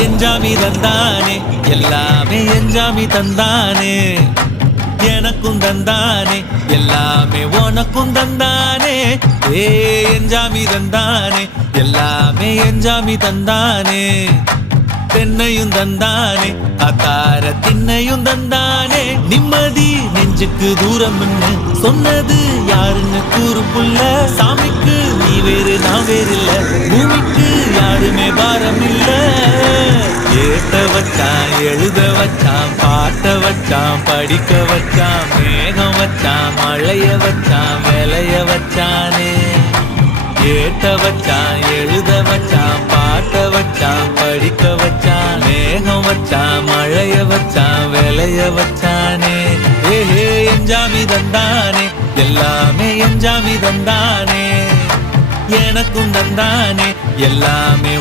எஞ்சாமி தந்தானே எல்லாமே எஞ்சாமி தந்தானே எனக்கும் தந்தானே எல்லாமே உனக்கும் தந்தானே ஏ எஞ்சாமி தந்தானே எல்லாமே எஞ்சாமி தந்தானே தென்னையும் தந்தானே அத்தார திண்ணையும் தந்தானே நிம்மதி நெஞ்சுக்கு தூரம் சொன்னது யாருன்னு கூறு புள்ள சாமிக்கு நீ வேறு நான் வேறு இல்ல பூமிக்கு யாருமே பாரம் இல்ல ஏத்த வச்சான் எழுத வச்சான் பாட்ட வச்சான் படிக்க வச்சான் மேகம் வச்சான் மழைய வச்சான் விளைய வச்சானே ஏத்த வச்சான் எழுத வச்சான் பாட்ட வச்சான் படிக்க வச்சான் மேகம் வச்சான் மழைய வச்சான் விளைய வச்சானே ஏஹே எஞ்சாமி தந்தானே எல்லாமே எஞ்சாமி தந்தானே எனக்கும் தந்தானே எல்லாமே